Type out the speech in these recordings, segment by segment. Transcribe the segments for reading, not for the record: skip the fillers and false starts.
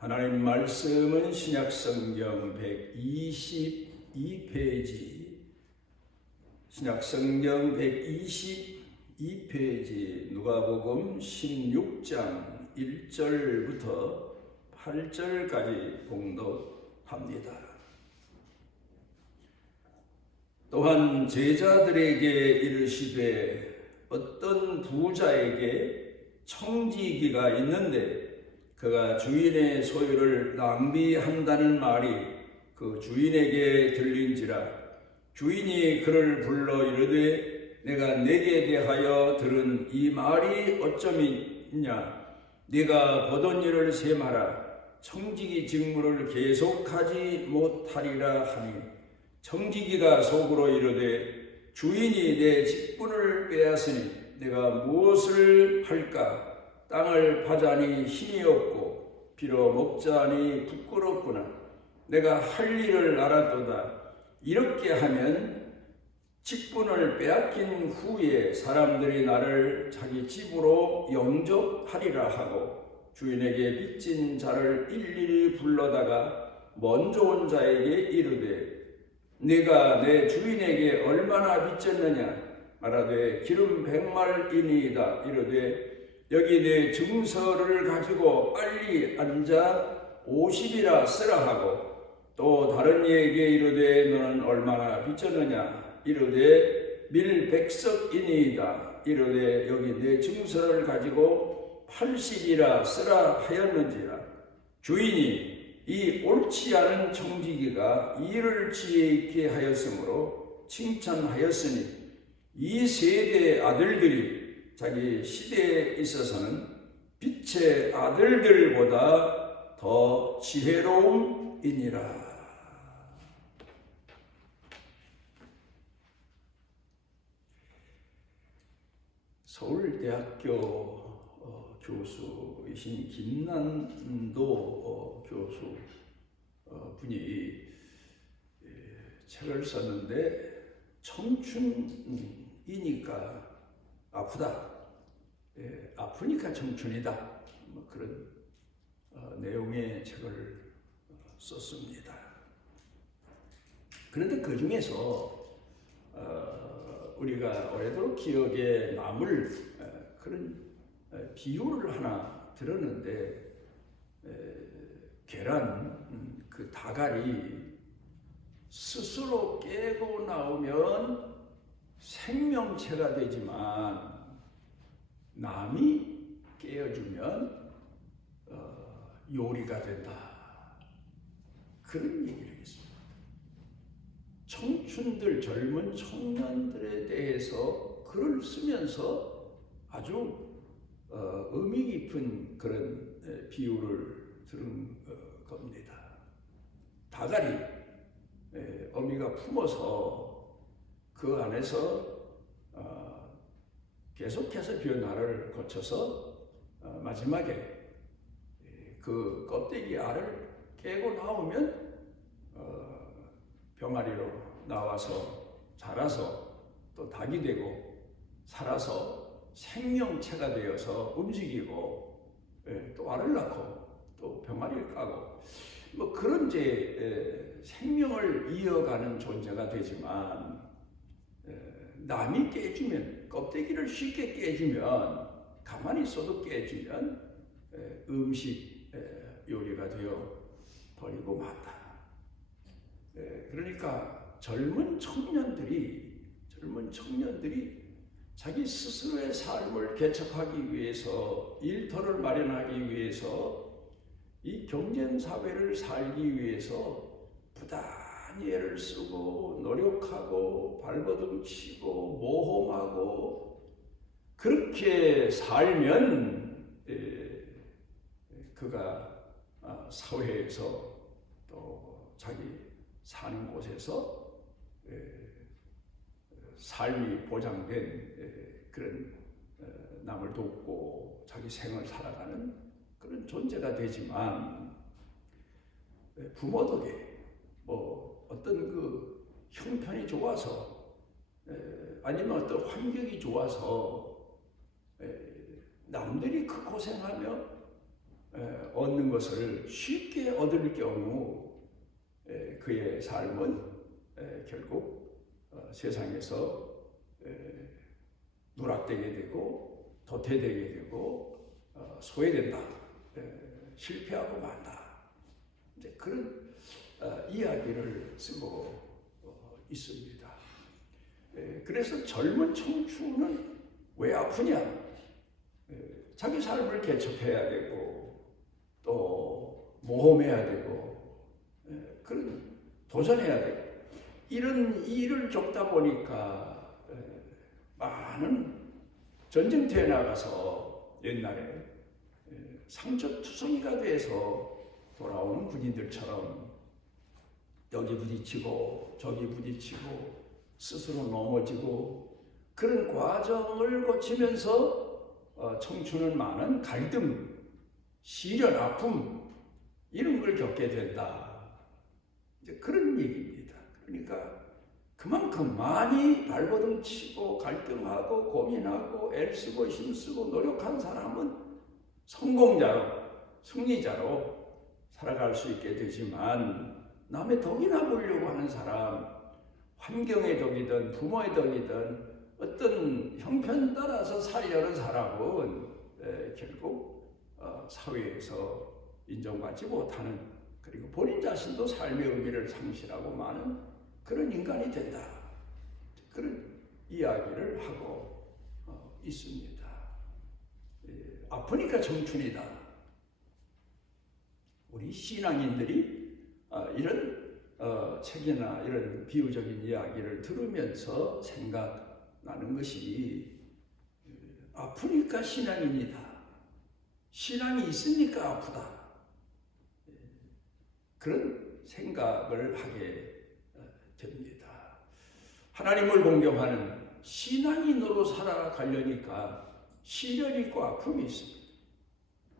하나님 말씀은 신약성경 122페이지, 신약성경 122페이지 누가복음 16장 1절부터 8절까지 봉독합니다. 또한 제자들에게 이르시되 어떤 부자에게 청지기가 있는데 그가 주인의 소유를 낭비한다는 말이 그 주인에게 들린지라. 주인이 그를 불러 이르되 내가 내게 대하여 들은 이 말이 어쩌미냐. 네가 보던 일을 세마라. 청지기 직무를 계속하지 못하리라 하니, 청지기가 속으로 이르되 주인이 내 직분을 빼앗으니 내가 무엇을 할까? 땅을 파자니 힘이 없고 빌어 먹자니 부끄럽구나. 내가 할 일을 알았도다. 이렇게 하면 직분을 빼앗긴 후에 사람들이 나를 자기 집으로 영접하리라 하고 주인에게 빚진 자를 일일이 불러다가 먼저 온 자에게 이르되 네가 내 주인에게 얼마나 빚졌느냐. 말하되 기름 100말이니이다. 이르되 여기 내 증서를 가지고 빨리 앉아 50이라 쓰라 하고, 또 다른 이에게 이르되 너는 얼마나 빚졌느냐. 이르되 밀 100석이니이다. 이르되 여기 내 증서를 가지고 80이라 쓰라 하였는지라. 주인이 이 옳지 않은 청지기가 일을 지혜 있게 하였으므로 칭찬하였으니 이 세대의 아들들이 자기 시대에 있어서는 빛의 아들들보다 더 지혜로움이니라. 서울대학교 교수이신 김난도 교수 분이 책을 썼는데 청춘이니까 아프다. 아프니까 청춘이다. 그런 내용의 책을 썼습니다. 그런데 그 중에서 우리가 오래도록 기억에 남을 그런 비유를 하나 들었는데, 계란 그 다갈이 스스로 깨고 나오면 생명체가 되지만 남이 깨어주면 요리가 된다. 그런 얘기를 했습니다. 청춘들, 젊은 청년들에 대해서 글을 쓰면서 아주 의미 깊은 그런 비유를 들은 겁니다. 다갈이 어미가 품어서 그 안에서 계속해서 변화를 거쳐서 마지막에 그 껍데기 알을 깨고 나오면 병아리로 나와서 자라서 또 닭이 되고 살아서 생명체가 되어서 움직이고 또 알을 낳고 또 병아리를 까고 뭐 그런 이제 생명을 이어가는 존재가 되지만, 남이 깨지면, 껍데기를 쉽게 깨지면, 가만히 있어도 깨지면 음식 요리가 되어 버리고 만다. 그러니까 젊은 청년들이 자기 스스로의 삶을 개척하기 위해서, 일터를 마련하기 위해서, 이 경쟁 사회를 살기 위해서 부단히 애를 쓰고 노력하고 발버둥 치고 모험하고 그렇게 살면 그가 사회에서 또 자기 사는 곳에서 삶이 보장된 그런 남을 돕고 자기 생을 살아가는 그런 존재가 되지만, 부모 덕에 뭐 어떤 그 형편이 좋아서 아니면 어떤 환경이 좋아서 남들이 그 고생하며 얻는 것을 쉽게 얻을 경우 그의 삶은 결국 세상에서 누락되게 되고 도태되게 되고 소외된다, 실패하고 만다. 이제 그런 이야기를 쓰고 있습니다. 그래서 젊은 청춘은 왜 아프냐? 자기 삶을 개척해야 되고 또 모험해야 되고 그런 도전해야 되고 이런 일을 겪다 보니까 많은 전쟁터에 나가서 옛날에 상처투성이가 돼서 돌아오는 군인들처럼 여기 부딪히고 저기 부딪히고 스스로 넘어지고 그런 과정을 거치면서 청춘은 많은 갈등, 시련, 아픔 이런 걸 겪게 된다. 이제 그런 얘기입니다. 그러니까 그만큼 많이 발버둥 치고 갈등하고 고민하고 애쓰고 힘쓰고 노력한 사람은 성공자로, 승리자로 살아갈 수 있게 되지만 남의 덕이나 보려고 하는 사람, 환경의 덕이든 부모의 덕이든 어떤 형편 따라서 살려는 사람은 결국 사회에서 인정받지 못하는, 그리고 본인 자신도 삶의 의미를 상실하고 마는 그런 인간이 된다. 그런 이야기를 하고 있습니다. 아프니까 청춘이다. 우리 신앙인들이 이런 책이나 이런 비유적인 이야기를 들으면서 생각나는 것이 아프니까 신앙인이다. 신앙이 있으니까 아프다. 그런 생각을 하게 됩니다. 하나님을 공경하는 신앙인으로 살아가려니까 시련이 있고 아픔이 있습니다.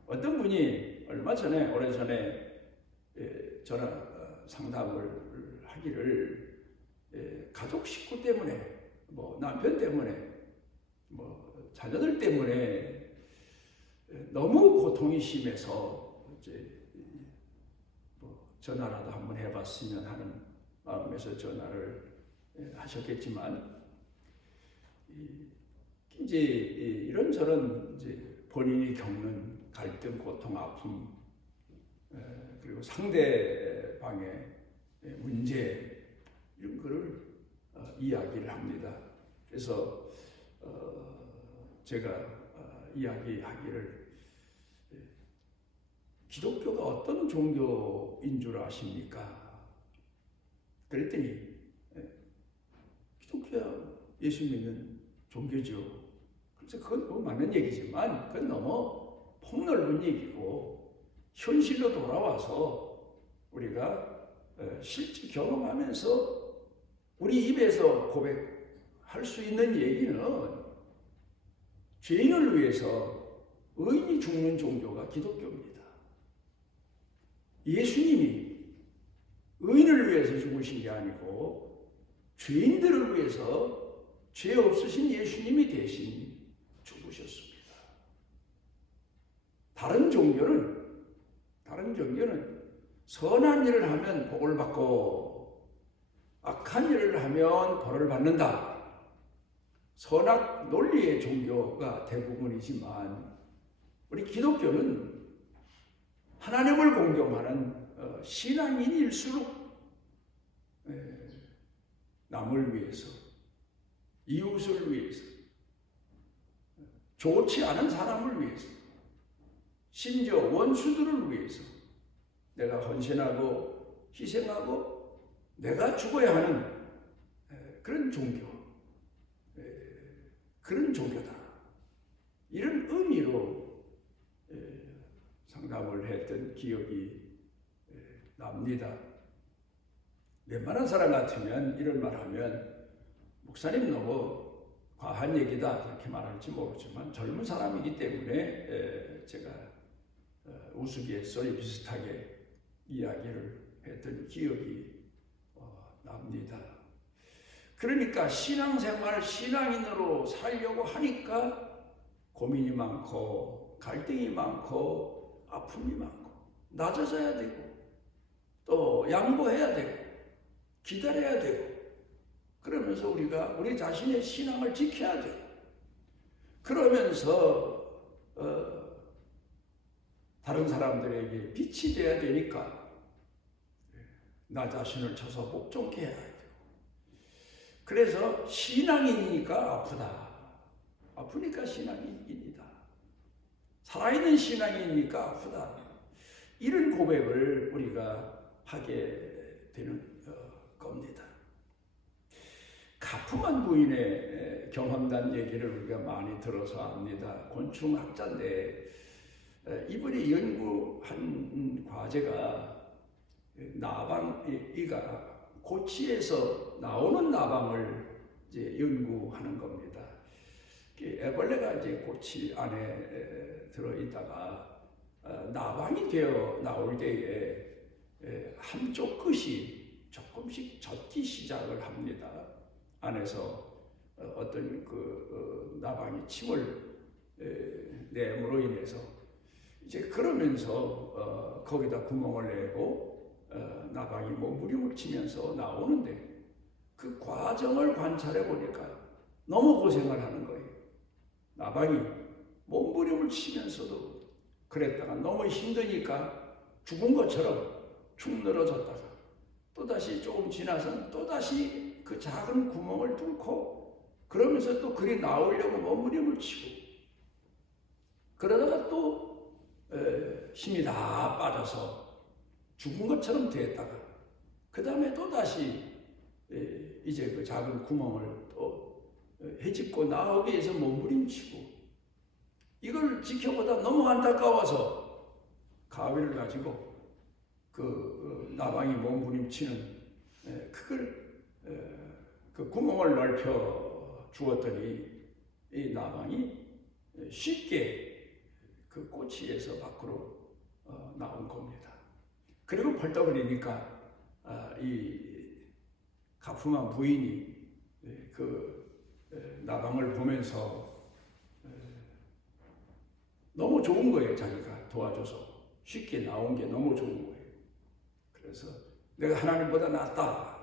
어떤 분이 얼마 전에, 오래전에 전화 상담을 하기를 가족 식구 때문에, 남편 때문에, 자녀들 때문에 너무 고통이 심해서 이제 전화라도 한번 해봤으면 하는 마음에서 전화를 하셨겠지만, 이제 이런저런 이제 본인이 겪는 갈등, 고통, 아픔, 그리고 상대방의 문제 이런 거를 이야기를 합니다. 그래서 제가 이야기하기를, 기독교가 어떤 종교인 줄 아십니까? 그랬더니 기독교야 예수 믿는 종교죠. 그래서 그건 맞는 얘기지만 그건 너무 폭넓은 얘기고, 현실로 돌아와서 우리가 실제 경험하면서 우리 입에서 고백할 수 있는 얘기는, 죄인을 위해서 의인이 죽는 종교가 기독교입니다. 예수님이 의인을 위해서 죽으신 게 아니고 죄인들을 위해서 죄 없으신 예수님이 대신 죽으셨습니다. 다른 종교는 선한 일을 하면 복을 받고 악한 일을 하면 벌을 받는다. 선악 논리의 종교가 대부분이지만 우리 기독교는 하나님을 공경하는 신앙인일수록 남을 위해서, 이웃을 위해서, 좋지 않은 사람을 위해서, 심지어 원수들을 위해서 내가 헌신하고 희생하고 내가 죽어야 하는 그런 종교, 그런 종교다. 이런 의미로 상담을 했던 기억이 납니다. 웬만한 사람 같으면 이런 말 하면 목사님 너무 과한 얘기다 그렇게 말할지 모르지만, 젊은 사람이기 때문에 제가 우스갯소리 비슷하게 이야기를 했던 기억이 납니다. 그러니까 신앙생활, 신앙인으로 살려고 하니까 고민이 많고 갈등이 많고 아픔이 많고 낮아져야 되고 또 양보해야 되고 기다려야 되고 그러면서 우리가 우리 자신의 신앙을 지켜야 돼요. 그러면서 다른 사람들에게 빛이 돼야 되니까 나 자신을 쳐서 복종케 해야 돼요. 그래서 신앙이니까 아프다. 아프니까 신앙인이다. 살아있는 신앙이니까 아프다. 이런 고백을 우리가 하게 되는 겁니다. 가품한 부인의 경험담 얘기를 우리가 많이 들어서 압니다. 곤충학자인데 이분이 연구한 과제가 나방이가 고치에서 나오는 나방을 이제 연구하는 겁니다. 애벌레가 이제 고치 안에 들어있다가 나방이 되어 나올 때에 한쪽 끝이 조금씩 젖기 시작을 합니다. 안에서 어떤 나방이 침을 내므로 인해서 이제 그러면서 거기다 구멍을 내고 나방이 몸부림을 치면서 나오는데 그 과정을 관찰해 보니까 너무 고생을 하는 거예요. 나방이 몸부림을 치면서도 그랬다가 너무 힘드니까 죽은 것처럼 축 늘어졌다가 또다시 조금 지나서 또다시 그 작은 구멍을 뚫고 그러면서 또 그리 나오려고 몸부림을 치고 그러다가 또 힘이 다 빠져서 죽은 것처럼 됐다가 그 다음에 또다시 이제 그 작은 구멍을 또 헤집고 나오기 위해서 몸부림치고 이걸 지켜보다 너무 안타까워서 가위를 가지고 그 나방이 몸부림치는 그걸 그 구멍을 넓혀 주었더니 이 나방이 쉽게 그 꼬치에서 밖으로 나온 겁니다. 그리고 벌떡거리니까 이 가품한 부인이 그 나방을 보면서 너무 좋은 거예요. 자기가 도와줘서 쉽게 나온 게 너무 좋은 거예요. 그래서 내가 하나님보다 낫다.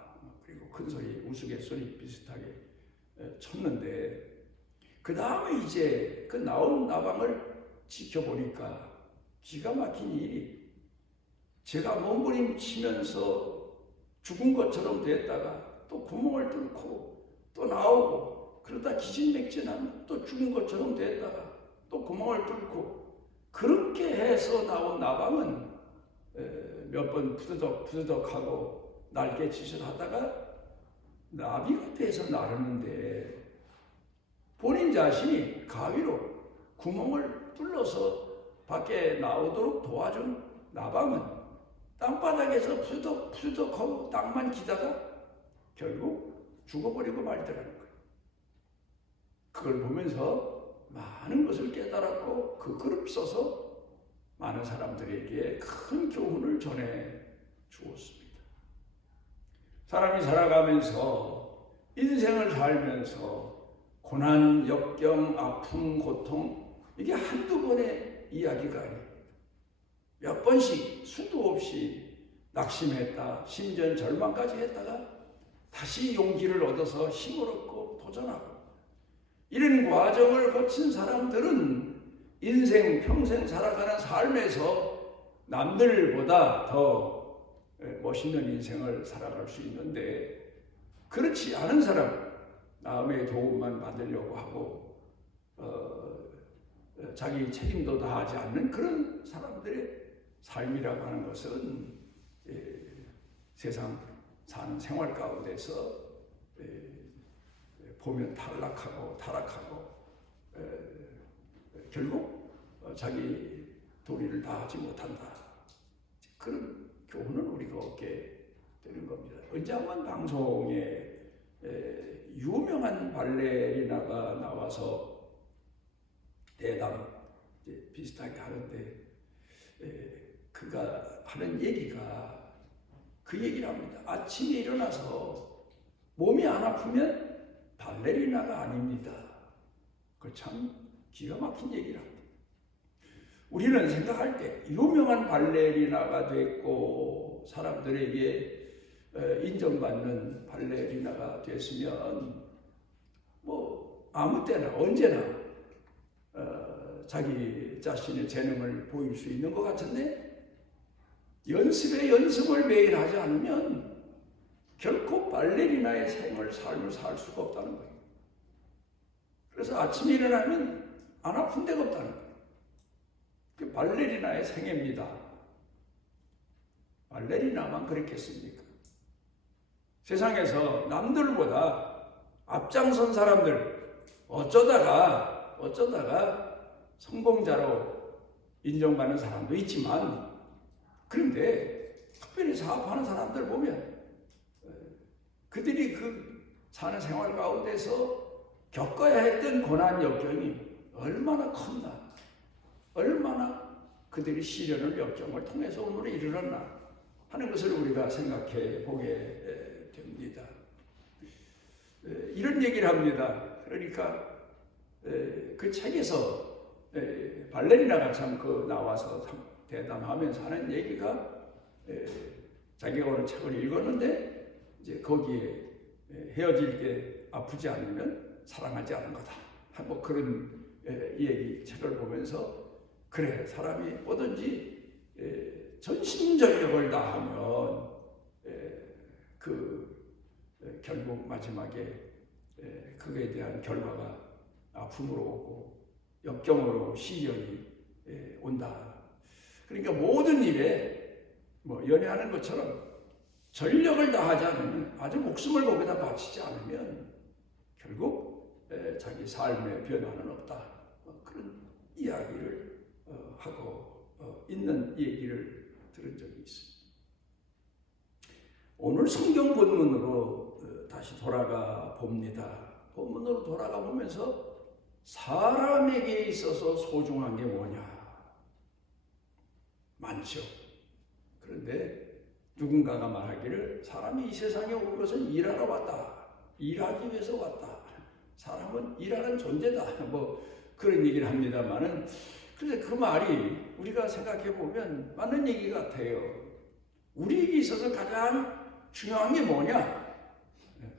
그리고 큰 소리, 우스갯소리 비슷하게 쳤는데 그 다음에 이제 그 나온 나방을 지켜보니까 기가 막힌 일이 제가 몸부림치면서 죽은 것처럼 됐다가 또 구멍을 뚫고 또 나오고 그러다 기진맥진하면 또 죽은 것처럼 됐다가 또 구멍을 뚫고 그렇게 해서 나온 나방은 몇 번 푸드덕푸드덕하고 날개짓을 하다가 나비가 돼서 나르는데 본인 자신이 가위로 구멍을 뚫어서 밖에 나오도록 도와준 나방은 땅바닥에서 푸드덕푸드덕하고 땅만 기다가 결국 죽어버리고 말더라는 거예요. 그걸 보면서 많은 것을 깨달았고 그 글을 써서 많은 사람들에게 큰 교훈을 전해 주었습니다. 사람이 살아가면서 인생을 살면서 고난, 역경, 아픔, 고통 이게 한두 번의 이야기가 아닙니다. 몇 번씩 수도 없이 낙심했다, 심지어 절망까지 했다가 다시 용기를 얻어서 힘을 얻고 도전하고 이런 과정을 거친 사람들은 인생 평생 살아가는 삶에서 남들보다 더 멋있는 인생을 살아갈 수 있는데 그렇지 않은 사람, 남의 도움만 받으려고 하고 자기 책임도 다하지 않는 그런 사람들의 삶이라고 하는 것은 세상 사는 생활 가운데서 보면 타락하고 결국 자기 도리를 다하지 못한다. 그런 교훈을 우리가 얻게 되는 겁니다. 언제 한번 방송에 유명한 발레리나가 나와서 대담 비슷하게 하는데 그가 하는 얘기가 그 얘기를 합니다. 아침에 일어나서 몸이 안 아프면 발레리나가 아닙니다. 그 참 기가 막힌 얘기를 합니다. 우리는 생각할 때 유명한 발레리나가 됐고 사람들에게 인정받는 발레리나가 됐으면 뭐 아무 때나 언제나 자기 자신의 재능을 보일 수 있는 것 같은데 연습을 매일 하지 않으면 결코 발레리나의 삶을 살 수가 없다는 거예요. 그래서 아침에 일어나면 안 아픈 데가 없다는 거예요. 그 발레리나의 생애입니다. 발레리나만 그랬겠습니까? 세상에서 남들보다 앞장선 사람들 어쩌다가 성공자로 인정받는 사람도 있지만 그런데 특별히 사업하는 사람들 보면 그들이 그 사는 생활 가운데서 겪어야 했던 고난 역경이 얼마나 컸나, 얼마나 그들이 시련을 역경을 통해서 오늘에 이르렀나 하는 것을 우리가 생각해 보게 됩니다. 이런 얘기를 합니다. 그러니까 그 책에서 발레리나가 참 그 나와서 대담하면서 하는 얘기가 자기가 어느 책을 읽었는데 이제 거기에 헤어질 때 아프지 않으면 사랑하지 않은 거다. 뭐 그런 얘기 책을 보면서 그래 사람이 뭐든지 전심전력을 다하면 결국 마지막에 그에 대한 결과가 아픔으로 오고 역경으로 시련이 온다. 그러니까 모든 일에 뭐 연애하는 것처럼 전력을 다하지 않으면 아주 목숨을 거기다 바치지 않으면 결국 자기 삶의 변화는 없다. 그런 이야기를 하고 있는 얘기를 들은 적이 있습니다. 오늘 성경 본문으로 다시 돌아가 봅니다. 본문으로 돌아가 보면서 사람에게 있어서 소중한 게 뭐냐? 많죠. 그런데 누군가가 말하기를 사람이 이 세상에 온 것은 일하러 왔다. 일하기 위해서 왔다. 사람은 일하는 존재다. 뭐 그런 얘기를 합니다만은 근데 그 말이 우리가 생각해 보면 맞는 얘기 같아요. 우리에게 있어서 가장 중요한 게 뭐냐?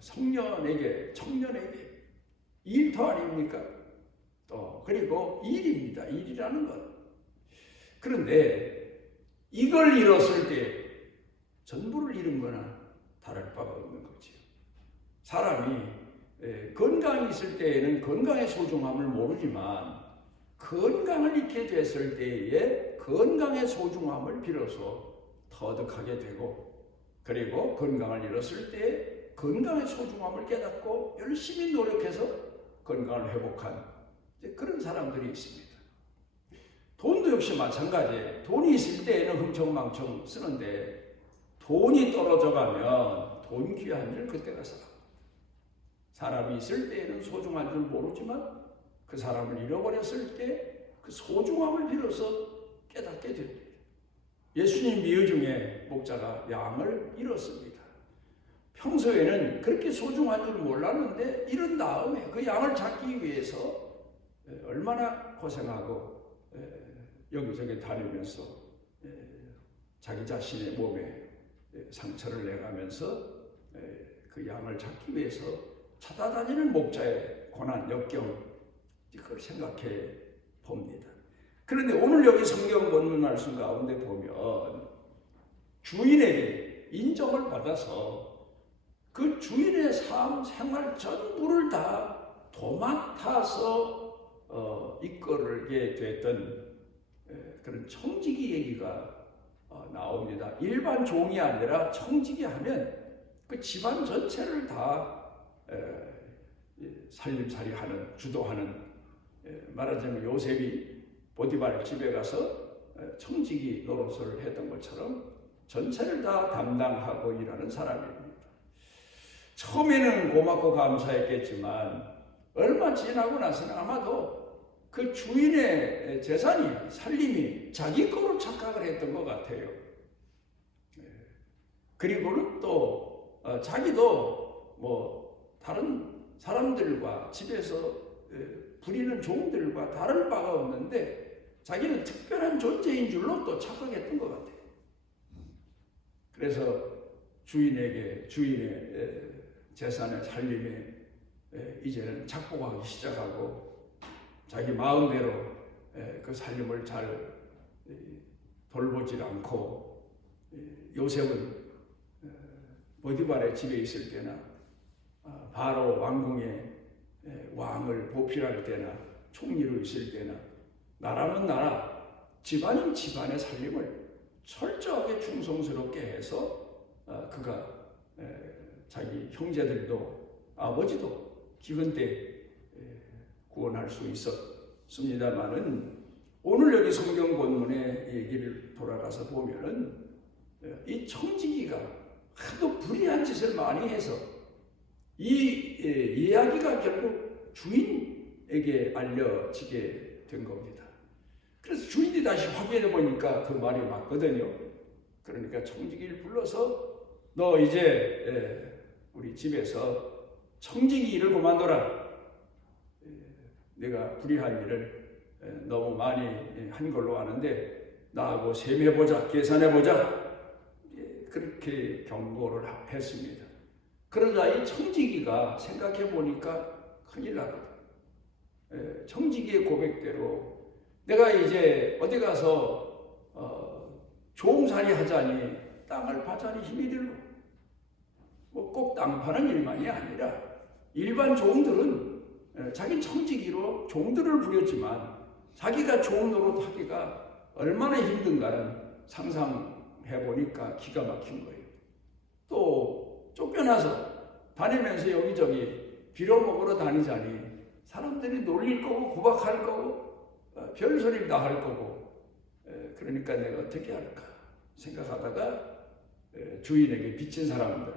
청년에게 일터 아닙니까? 또 그리고 일입니다. 일이라는 것. 그런데 이걸 잃었을 때 전부를 잃은 거나 다를 바가 없는 거지요. 사람이 건강이 있을 때에는 건강의 소중함을 모르지만 건강을 잃게 됐을 때에 건강의 소중함을 비로소 터득하게 되고 그리고 건강을 잃었을 때 건강의 소중함을 깨닫고 열심히 노력해서 건강을 회복한 그런 사람들이 있습니다. 돈도 역시 마찬가지예요. 돈이 있을 때에는 흥청망청 쓰는데 돈이 떨어져 가면 돈 귀한 줄 그때 가서 사람이 있을 때에는 소중한 줄 모르지만 그 사람을 잃어버렸을 때 그 소중함을 비로소 깨닫게 됩니다. 예수님 비유 중에 목자가 양을 잃었습니다. 평소에는 그렇게 소중한 줄 몰랐는데 잃은 다음에 그 양을 찾기 위해서 얼마나 고생하고 여기저기 다니면서 자기 자신의 몸에 상처를 내가면서 그 양을 찾기 위해서 찾아다니는 목자의 고난, 역경 그걸 생각해 봅니다. 그런데 오늘 여기 성경 본문 말씀 가운데 보면 주인에게 인정을 받아서 그 주인의 삶, 생활 전부를 다 도맡아서 이끌게 됐던 그런 청지기 얘기가 나옵니다. 일반 종이 아니라 청지기 하면 그 집안 전체를 다 살림살이 하는, 주도하는 말하자면 요셉이 보디발 집에 가서 청지기 노릇을 했던 것처럼 전체를 다 담당하고 일하는 사람입니다. 처음에는 고맙고 감사했겠지만 얼마 지나고 나서는 아마도 그 주인의 재산이 살림이 자기 거로 착각을 했던 것 같아요. 그리고는 또 자기도 뭐 다른 사람들과 집에서 부리는 종들과 다를 바가 없는데 자기는 특별한 존재인 줄로 또 착각했던 것 같아요. 그래서 주인의 재산의 살림에 이제는 착복하기 시작하고 자기 마음대로 그 살림을 잘 돌보질 않고 요셉은 보디발의 집에 있을 때나 바로 왕궁의 왕을 보필할 때나 총리로 있을 때나 나라면 나라, 집안은 집안의 살림을 철저하게 충성스럽게 해서 그가 자기 형제들도 아버지도 기근 때 구원할 수 있었습니다만은 오늘 여기 성경 본문의 얘기를 돌아가서 보면은 이 청지기가 하도 불의한 짓을 많이 해서 이 이야기가 결국 주인에게 알려지게 된 겁니다. 그래서 주인이 다시 확인해 보니까 그 말이 맞거든요. 그러니까 청지기를 불러서 너 이제 우리 집에서 청지기 일을 그만둬라. 내가 불의한 일을 너무 많이 한 걸로 아는데 나하고 셈해보자, 계산해보자. 그렇게 경고를 했습니다. 그러자 이 청지기가 생각해 보니까 큰일 나거든. 청지기의 고백대로 내가 이제 어디 가서 종살이 하자니 땅을 파자니 힘이 들고 뭐 꼭 땅 파는 일만이 아니라 일반 종들은 자기 청지기로 종들을 부렸지만 자기가 종 노릇하기가 얼마나 힘든가는 상상해 보니까 기가 막힌 거예요. 또 쫓겨나서 다니면서 여기저기 빌어먹으러 다니자니 사람들이 놀릴 거고 구박할 거고 별소리를 다 할 거고 그러니까 내가 어떻게 할까 생각하다가 주인에게 빚진 사람들,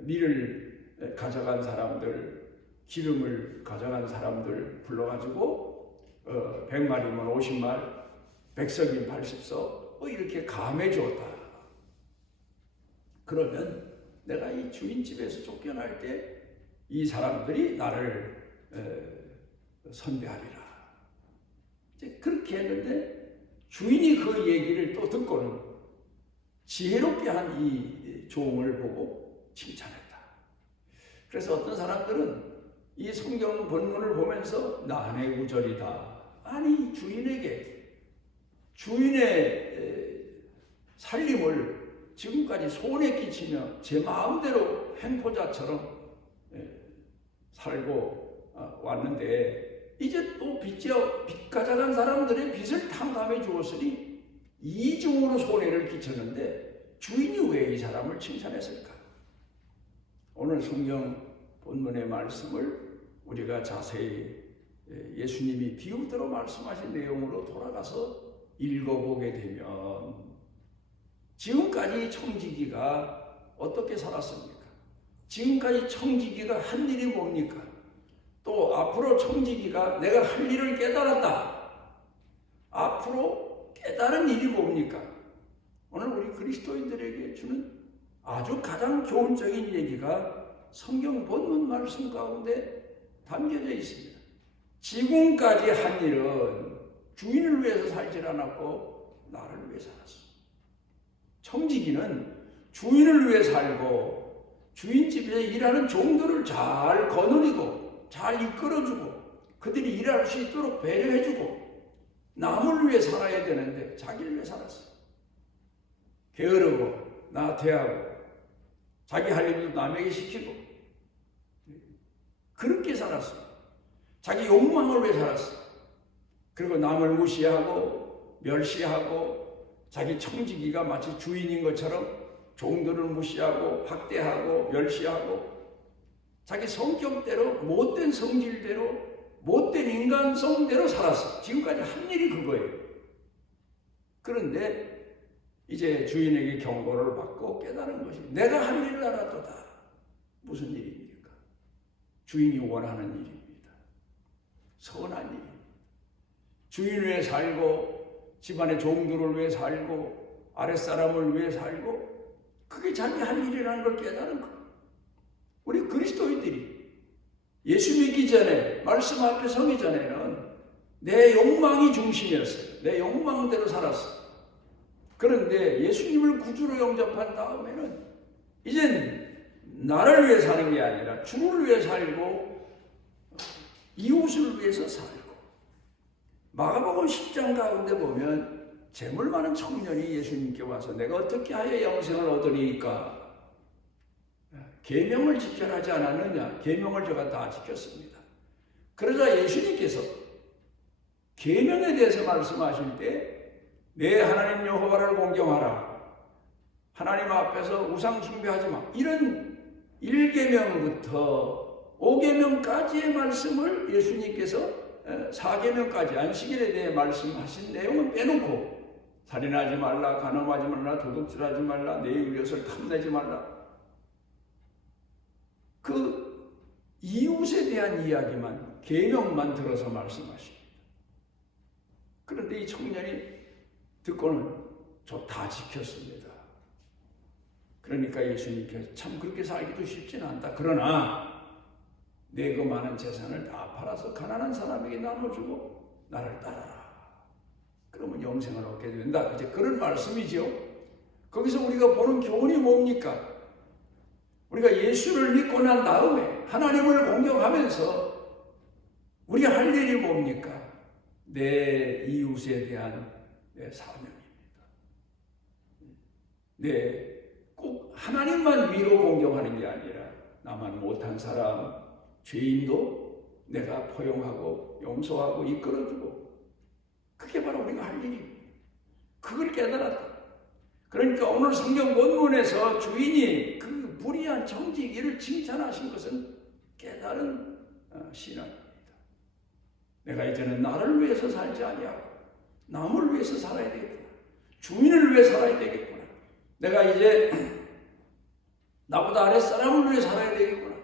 밀을 가져간 사람들, 기름을 가져간 사람들 불러가지고 100마리면 50말, 100석이면 80석 뭐 이렇게 감해 주었다. 그러면 내가 이 주인 집에서 쫓겨날 때 이 사람들이 나를 선대하리라. 이제 그렇게 했는데 주인이 그 얘기를 또 듣고는 지혜롭게 한 이 종을 보고 칭찬했다. 그래서 어떤 사람들은 이 성경 본문을 보면서 난의 구절이다. 아니 주인의 살림을 지금까지 손에 끼치며 제 마음대로 행포자처럼 살고 왔는데 이제 또 빚 가져간 사람들의 빚을 탕감해 주었으니 이중으로 손해를 끼쳤는데 주인이 왜 이 사람을 칭찬했을까? 오늘 성경 본문의 말씀을 우리가 자세히 예수님이 비유대로 말씀하신 내용으로 돌아가서 읽어보게 되면 지금까지 청지기가 어떻게 살았습니까? 지금까지 청지기가 한 일이 뭡니까? 또 앞으로 청지기가 내가 할 일을 깨달았다. 앞으로 깨달은 일이 뭡니까? 오늘 우리 그리스도인들에게 주는 아주 가장 교훈적인 얘기가 성경 본문 말씀 가운데 담겨져 있습니다. 지금까지 한 일은 주인을 위해서 살질 않았고 나를 위해 살았어. 청지기는 주인을 위해 살고 주인집에서 일하는 종들을 잘 거느리고 잘 이끌어주고 그들이 일할 수 있도록 배려해주고 남을 위해 살아야 되는데 자기를 위해 살았어. 게으르고 나태하고 자기 할 일도 남에게 시키고 그렇게 살았어. 자기 욕망을 위해 살았어. 그리고 남을 무시하고 멸시하고 자기 청지기가 마치 주인인 것처럼 종들을 무시하고 학대하고 멸시하고 자기 성격대로 못된 성질대로 못된 인간성대로 살았어. 지금까지 한 일이 그거예요. 그런데 이제 주인에게 경고를 받고 깨달은 것이 내가 할 일을 알았도다. 무슨 일입니까? 주인이 원하는 일입니다. 선한 일입니다. 주인 위해 살고 집안의 종들을 위해 살고 아랫사람을 위해 살고 그게 자기 할 일이라는 걸 깨달은 거예요. 우리 그리스도인들이 예수 믿기 전에 말씀 앞에 서기 전에는 내 욕망이 중심이었어요. 내 욕망대로 살았어요. 그런데 예수님을 구주로 영접한 다음에는 이젠 나를 위해 사는 게 아니라 주를 위해 살고 이웃을 위해서 살고. 마가복음 10장 가운데 보면 재물 많은 청년이 예수님께 와서 내가 어떻게 하여 영생을 얻으리까? 계명을 지켜야 하지 않았느냐? 계명을 제가 다 지켰습니다. 그러자 예수님께서 계명에 대해서 말씀하실 때 내 하나님 여호와를 공경하라. 하나님 앞에서 우상 숭배하지 마. 이런 1계명부터 5계명까지의 말씀을 예수님께서 4계명까지 안식일에 대해 말씀하신 내용은 빼놓고 살인하지 말라, 간음하지 말라, 도둑질하지 말라, 내 이웃을 탐내지 말라. 그 이웃에 대한 이야기만 계명만 들어서 말씀하십니다. 그런데 이 청년이 듣고는 저 다 지켰습니다. 그러니까 예수님께서 참 그렇게 살기도 쉽지는 않다. 그러나 내 그 많은 재산을 다 팔아서 가난한 사람에게 나눠주고 나를 따라라. 그러면 영생을 얻게 된다. 이제 그런 말씀이죠. 거기서 우리가 보는 교훈이 뭡니까? 우리가 예수를 믿고 난 다음에 하나님을 공경하면서 우리 할 일이 뭡니까? 내 이웃에 대한 내 사명입니다. 꼭 하나님만 위로 공경하는 게 아니라 나만 못한 사람, 죄인도 내가 포용하고 용서하고 이끌어주고 그게 바로 우리가 할 일입니다. 그걸 깨달았다. 그러니까 오늘 성경 본문에서 주인이 그 불의한 청지기를 칭찬하신 것은 깨달은 신앙입니다. 내가 이제는 나를 위해서 살지 아니하고 남을 위해서 살아야 되겠구나. 주인을 위해 살아야 되겠구나. 내가 이제 나보다 아랫사람을 위해 살아야 되겠구나.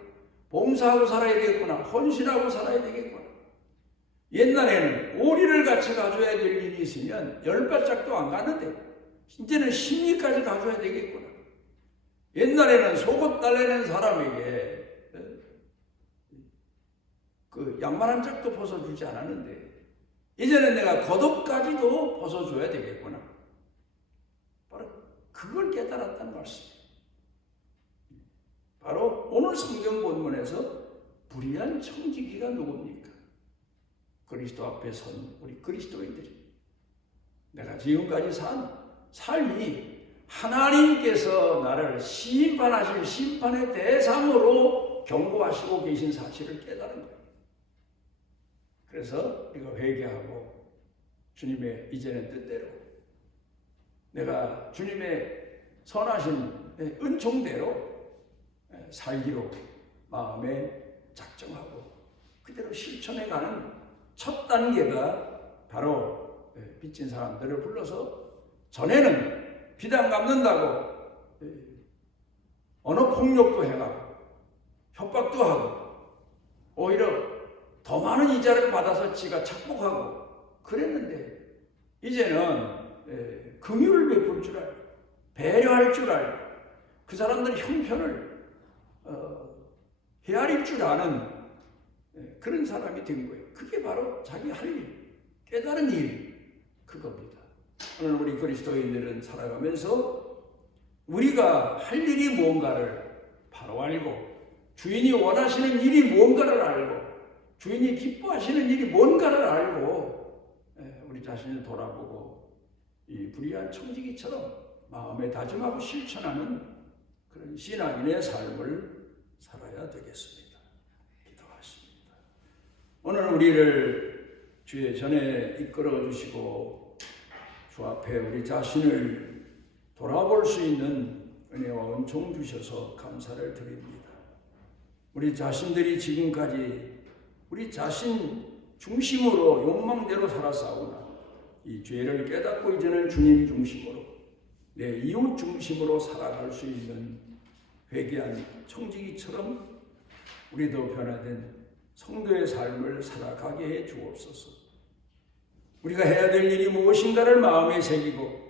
봉사하고 살아야 되겠구나. 헌신하고 살아야 되겠구나. 옛날에는 오리를 같이 가져야 될 일이 있으면 10발짝도 안 가는데 이제는 10리까지 가져야 되겠구나. 옛날에는 속옷 달래는 사람에게 그 양말 한 짝도 벗어주지 않았는데 이제는 내가 겉옷까지도 벗어줘야 되겠구나. 바로 그걸 깨달았다는 말씀이에요. 바로 오늘 성경 본문에서 불의한 청지기가 누굽니까? 그리스도 앞에 선 우리 그리스도인들이 내가 지금까지 산 삶이 하나님께서 나를 심판하실 심판의 대상으로 경고하시고 계신 사실을 깨달은 거예요. 그래서 우리가 회개하고 주님의 이제는 뜻대로 내가 주님의 선하신 은총대로 살기로 마음에 작정하고 그대로 실천해가는 첫 단계가 바로 빚진 사람들을 불러서 전에는 비단 갚는다고 언어 폭력도 해가고 협박도 하고 오히려 더 많은 이자를 받아서 지가 착복하고 그랬는데 이제는 긍휼을 베풀 줄 알고 배려할 줄 알고 그 사람들 형편을 헤아릴 줄 아는 그런 사람이 된 거예요. 그게 바로 자기 할 일, 깨달은 일 그겁니다. 오늘 우리 그리스도인들은 살아가면서 우리가 할 일이 뭔가를 바로 알고 주인이 원하시는 일이 뭔가를 알고 주인이 기뻐하시는 일이 뭔가를 알고 우리 자신을 돌아보고 이 불의한 청지기처럼 마음에 다짐하고 실천하는 그런 신앙인의 삶을 살아야 되겠습니다. 기도하십니다. 오늘 우리를 주의 전에 이끌어 주시고 주 앞에 우리 자신을 돌아볼 수 있는 은혜와 은총 주셔서 감사를 드립니다. 우리 자신들이 지금까지 우리 자신 중심으로 욕망대로 살아싸우나 이 죄를 깨닫고 이제는 주님 중심으로 내 이웃 중심으로 살아갈 수 있는 회개한 청지기처럼 우리도 변화된 성도의 삶을 살아가게 해 주옵소서. 우리가 해야 될 일이 무엇인가를 마음에 새기고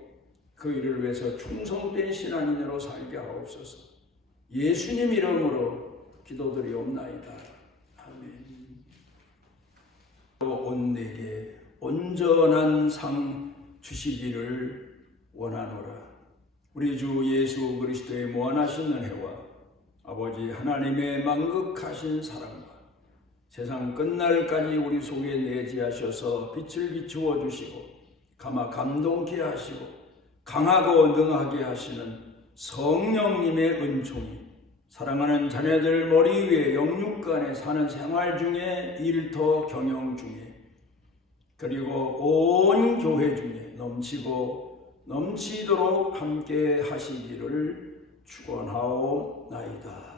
그 일을 위해서 충성된 신앙인으로 살게 하옵소서. 예수님 이름으로 기도드리옵나이다. 아멘. 온 내게 온전한 상 주시기를 원하노라. 우리 주 예수 그리스도의 무한하신 은혜와 아버지 하나님의 만극하신 사랑과 세상 끝날까지 우리 속에 내재하셔서 빛을 비추어 주시고 가마 감동케 하시고 강하고 능하게 하시는 성령님의 은총이 사랑하는 자녀들 머리 위에 영육간에 사는 생활 중에 일터 경영 중에 그리고 온 교회 중에 넘치고 넘치도록 함께 하시기를 축원하옵나이다.